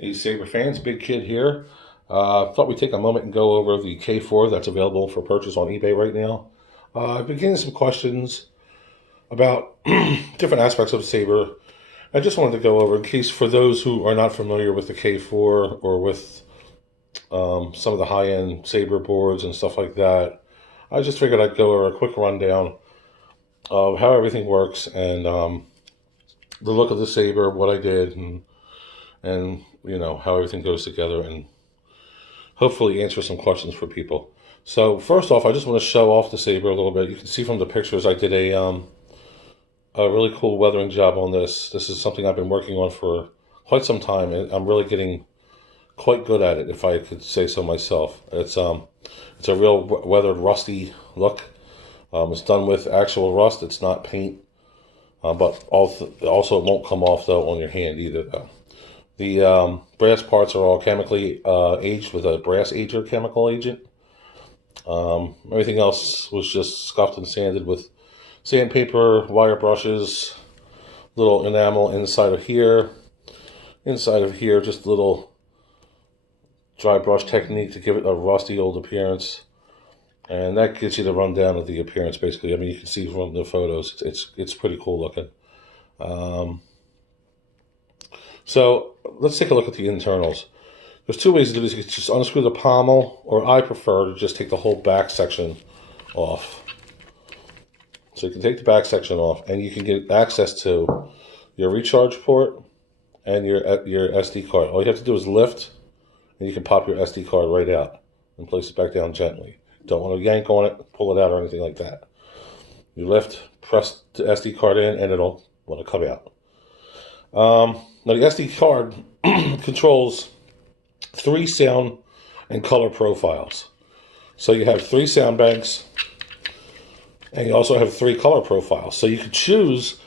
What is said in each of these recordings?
Hey Saber fans, Big Kid here. Thought we'd take a moment and go over the K4 that's available for purchase on eBay right now. I've been getting some questions about different aspects of the Saber. I just wanted to go over in case for those who are not familiar with the K4 or with some of the high-end Saber boards and stuff like that. I just figured I'd go over a quick rundown of how everything works and the look of the Saber, what I did, and you know how everything goes together, and hopefully answer some questions for people. So first off, I just want to show off the Saber a little bit. You can see from the pictures I did a really cool weathering job on this. This is something I've been working on for quite some time, and I'm really getting quite good at it, if I could say so myself. It's a real weathered, rusty look. It's done with actual rust. It's not paint, but also it won't come off though on your hand either though. The brass parts are all chemically aged with a brass ager chemical agent. Everything else was just scuffed and sanded with sandpaper, wire brushes, little enamel inside of here, just a little dry brush technique to give it a rusty old appearance. And that gives you the rundown of the appearance, basically. I mean, you can see from the photos, it's pretty cool looking. So let's take a look at the internals. There's two ways to do this. You can just unscrew the pommel, or I prefer to just take the whole back section off. So you can take the back section off, and you can get access to your recharge port and your SD card. All you have to do is lift, and you can pop your SD card right out and place it back down gently. Don't want to yank on it, pull it out, or anything like that. You lift, press the SD card in, and it'll want to come out. Now the SD card controls 3 sound and color profiles. So you have 3 sound banks, and you also have 3 color profiles. So you can choose,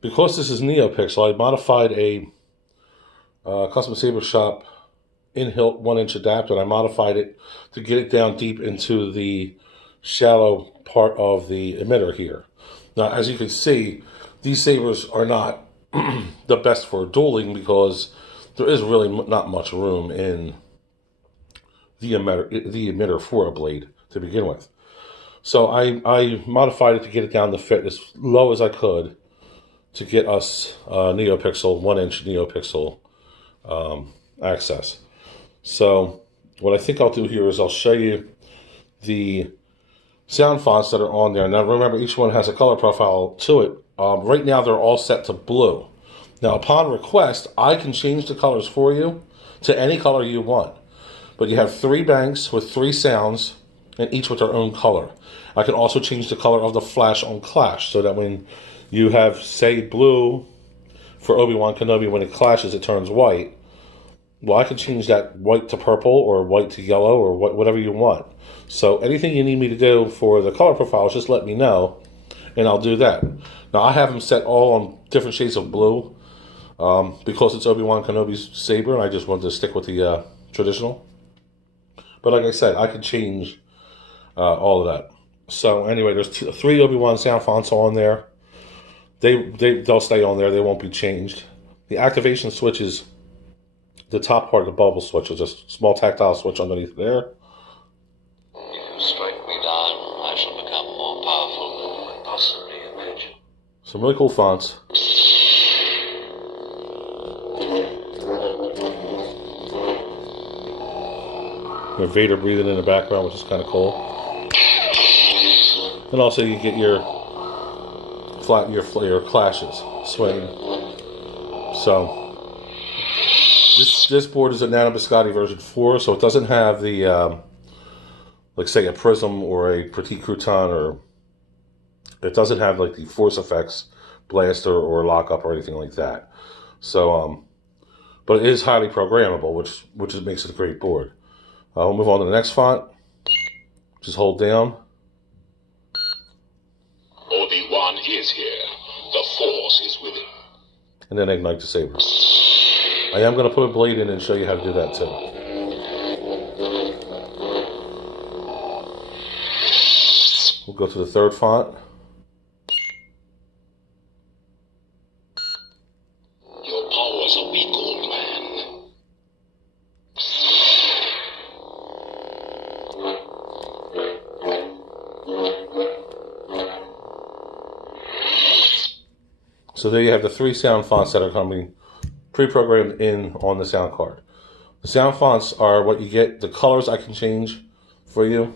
because this is NeoPixel, I modified a Custom Saber Shop in-hilt 1-inch adapter, and I modified it to get it down deep into the shallow part of the emitter here. Now, as you can see, these sabers are not the best for dueling, because there is really not much room in the emitter for a blade to begin with. So I modified it to get it down to fit as low as I could to get us NeoPixel, 1-inch NeoPixel access. So what I think I'll do here is I'll show you the sound fonts that are on there. Now remember, each one has a color profile to it. Right now they're all set to blue. Now upon request, I can change the colors for you to any color you want. But you have 3 banks with 3 sounds, and each with their own color. I can also change the color of the flash on clash, so that when you have, say, blue for Obi-Wan Kenobi, when it clashes it turns white. Well, I can change that white to purple, or white to yellow, or whatever you want. So anything you need me to do for the color profiles, just let me know, and I'll do that. Now, I have them set all on different shades of blue, because it's Obi-Wan Kenobi's saber, and I just wanted to stick with the traditional. But like I said, I can change all of that. So anyway, there's 3 Obi-Wan sound fonts on there. They'll stay on there. They won't be changed. The activation switch is the top part of the bubble switch. Is a small tactile switch underneath there. If you strike me down, I shall become more powerful than you can possibly imagine. Some really cool fonts. Vader breathing in the background, which is kind of cool. And also you get your clashes swing. So this board is a Nano Biscotti version 4, so it doesn't have the like say a Prism or a Petit Crouton, or it doesn't have like the Force Effects blaster or lockup or anything like that. So but it is highly programmable, which makes it a great board. We'll move on to the next font. Just hold down. Obi-Wan is here. The Force is with him. And then ignite the saber. I am going to put a blade in and show you how to do that too. We'll go to the 3rd font. Your powers are weak, old man. So there you have the 3 sound fonts that are coming pre-programmed in on the sound card. The sound fonts are what you get. The colors I can change for you,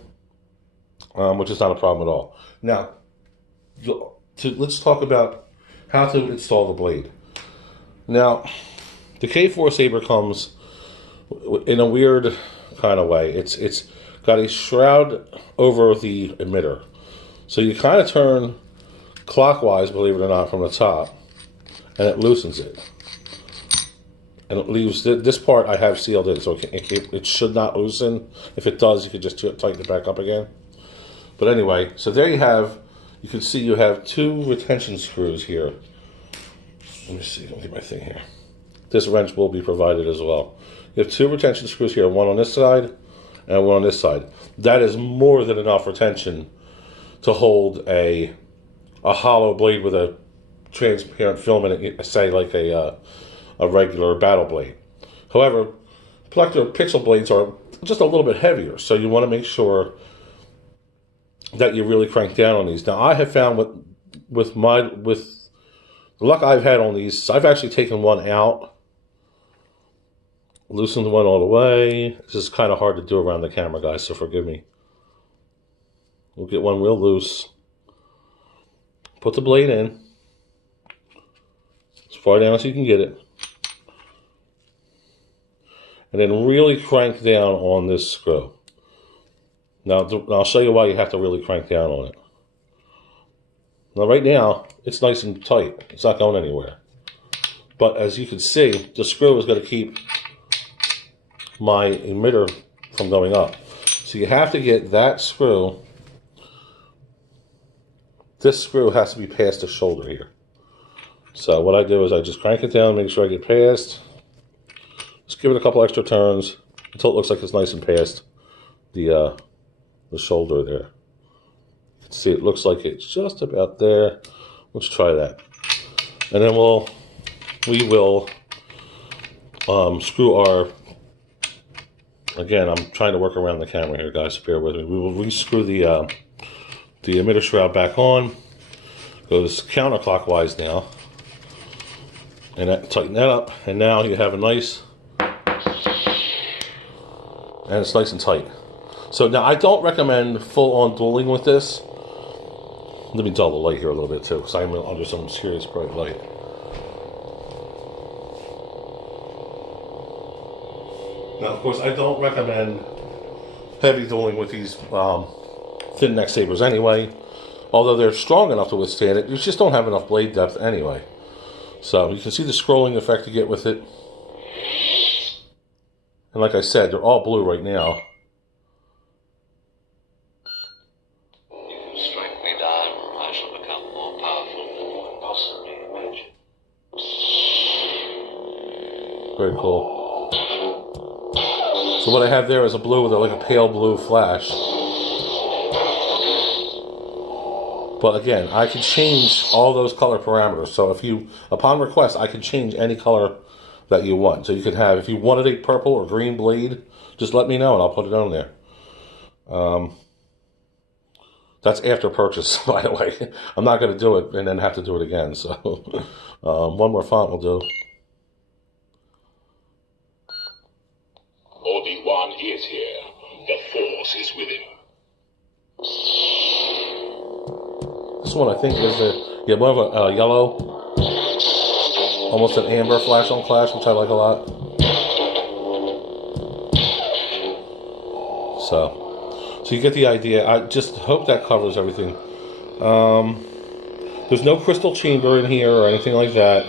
which is not a problem at all. Now, let's talk about how to install the blade. Now, the K4 Saber comes in a weird kind of way. It's got a shroud over the emitter. So you kind of turn clockwise, believe it or not, from the top, and it loosens it. And it leaves this part I have sealed in, so it should not loosen. If it does, you could just tighten it back up again. But anyway, so there you have, you can see you have 2 retention screws here. Let me see, let me get my thing here. This wrench will be provided as well. You have 2 retention screws here, one on this side and one on this side. That is more than enough retention to hold a hollow blade with a transparent film in it, say like a regular battle blade. However, collector pixel blades are just a little bit heavier, so you want to make sure that you really crank down on these. Now, I have found with the luck I've had on these, I've actually taken one out, loosened one all the way. This is kind of hard to do around the camera, guys, so forgive me. We'll get one real loose. Put the blade in as far down as you can get it. And then really crank down on this screw. Now, I'll show you why you have to really crank down on it. Now, right now, it's nice and tight. It's not going anywhere. But as you can see, the screw is going to keep my emitter from going up. So you have to get that screw. This screw has to be past the shoulder here. So what I do is I just crank it down, make sure I get past. Just give it a couple extra turns until it looks like it's nice and past the shoulder there. You can see it looks like it's just about there. Let's try that. And then we will screw our, again, I'm trying to work around the camera here, guys, bear with me. We will re-screw the emitter shroud back on. Goes counterclockwise now. And tighten that up. And now you have a nice, and it's nice and tight. So now I don't recommend full-on dueling with this. Let me dull the light here a little bit too, because I'm under some serious bright light. Now, of course, I don't recommend heavy dueling with these thin neck sabers anyway. Although they're strong enough to withstand it, you just don't have enough blade depth anyway. So you can see the scrolling effect you get with it. And like I said, they're all blue right now. You can strike me down, I shall become more powerful than you can possibly imagine. Very cool. So what I have there is a blue with like a pale blue flash. But again, I can change all those color parameters. So if you, upon request, I can change any color that you want. So you could have, if you wanted a purple or green blade, just let me know and I'll put it on there. That's after purchase, by the way. I'm not going to do it and then have to do it again. So one more font will do. Obi-Wan is here. The Force is with him. This one I think is more of a yellow, almost an amber flash on clash, which I like a lot. So you get the idea. I just hope that covers everything. There's no crystal chamber in here or anything like that.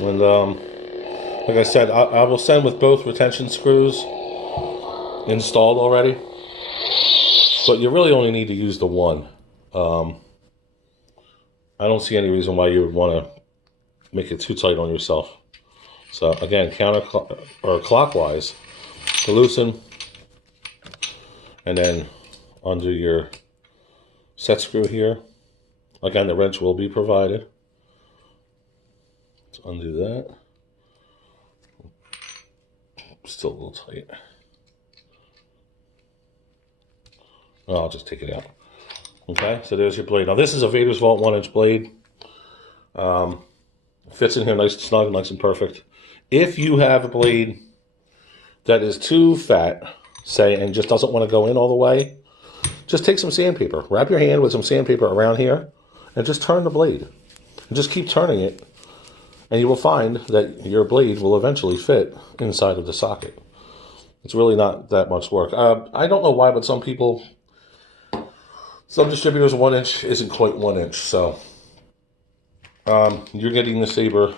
And like I said, I will send with both retention screws installed already. But you really only need to use the one. I don't see any reason why you would want to make it too tight on yourself. So again, clockwise to loosen, and then undo your set screw here. Again, the wrench will be provided. Let's undo that. Still a little tight. I'll just take it out. Okay, so there's your blade. Now this is a Vader's Vault 1-inch blade. Fits in here nice and snug, nice and perfect. If you have a blade that is too fat, say, and just doesn't want to go in all the way, just take some sandpaper. Wrap your hand with some sandpaper around here and just turn the blade. And just keep turning it, and you will find that your blade will eventually fit inside of the socket. It's really not that much work. I don't know why, but some distributors, 1-inch isn't quite 1-inch. So you're getting the saber.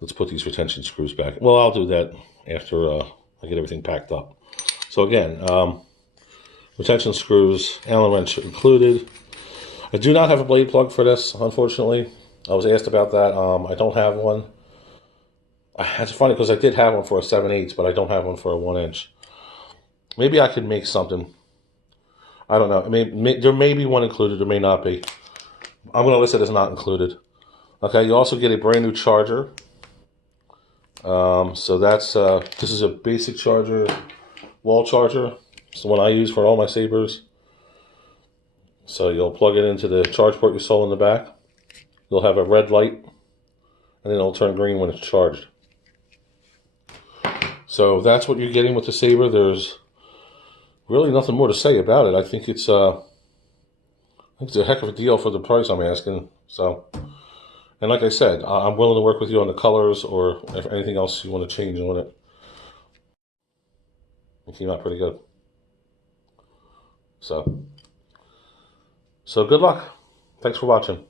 Let's put these retention screws back. Well, I'll do that after I get everything packed up. So again, retention screws, Allen wrench included. I do not have a blade plug for this, unfortunately. I was asked about that. I don't have one. It's funny because I did have one for a 7/8, but I don't have one for a 1-inch. Maybe I could make something. I don't know. There may be one included. There may not be. I'm going to list it as not included. Okay, you also get a brand new charger. So that's this is a basic charger, wall charger. It's the one I use for all my sabers. So you'll plug it into the charge port you saw in the back. You'll have a red light, and then it'll turn green when it's charged. So that's what you're getting with the saber. There's really nothing more to say about it. I think it's a heck of a deal for the price I'm asking. So, and like I said, I'm willing to work with you on the colors or if anything else you want to change on it. It came out pretty good. So good luck. Thanks for watching.